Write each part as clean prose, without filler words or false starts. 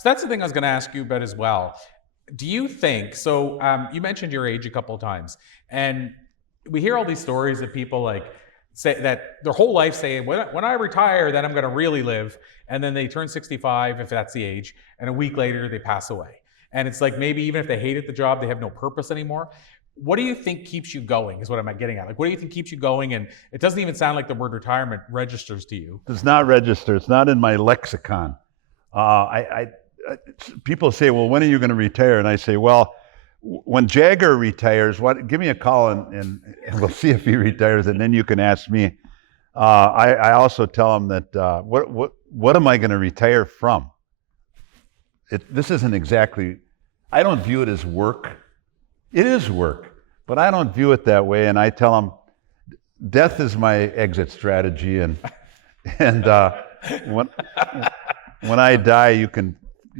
So that's the thing I was going to ask you about as well. Do you think so? You mentioned your age a couple of times, and we hear all these stories of people like say that their whole life saying, when I retire, then I'm going to really live. And then they turn 65, if that's the age, and a week later they pass away. And it's like maybe even if they hated the job, they have no purpose anymore. What do you think keeps you going is what I'm getting at. Like, what do you think keeps you going? And it doesn't even sound like the word retirement registers to you. It does not register. It's not in my lexicon. People say, well, when are you going to retire? And I say, well, when Jagger retires, give me a call and we'll see if he retires, and then you can ask me. I also tell him that what am I going to retire from? This isn't exactly. I don't view it as work. It is work, but I don't view it that way. And I tell him, death is my exit strategy, and when I die,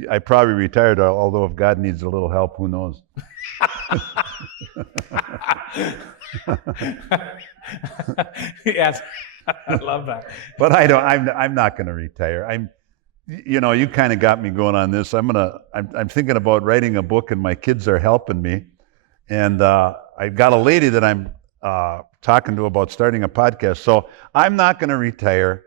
I probably retired. Although if God needs a little help, who knows? Yes, I love that. But I'm not going to retire. You kind of got me going on this. I'm thinking about writing a book, and my kids are helping me. And I've got a lady that I'm talking to about starting a podcast. So I'm not going to retire.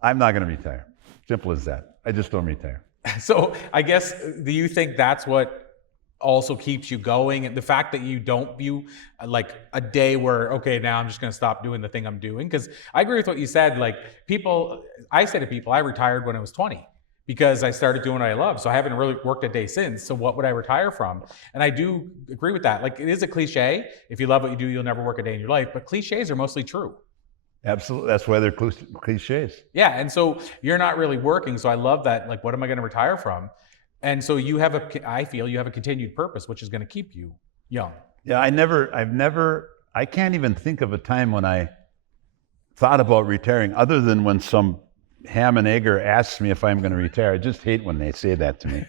I'm not going to retire. Simple as that. I just don't retire. So I guess, do you think that's what also keeps you going? And the fact that you don't view like a day where, okay, now I'm just going to stop doing the thing I'm doing? Because I agree with what you said. Like I say to people, I retired when I was 20 because I started doing what I love. So I haven't really worked a day since. So what would I retire from? And I do agree with that. Like, it is a cliche. If you love what you do, you'll never work a day in your life. But cliches are mostly true. Absolutely. That's why they're cliches. Yeah. And so you're not really working. So I love that. Like, what am I going to retire from? And so I feel you have a continued purpose, which is going to keep you young. Yeah. I can't even think of a time when I thought about retiring other than when some ham and egger asks me if I'm going to retire. I just hate when they say that to me.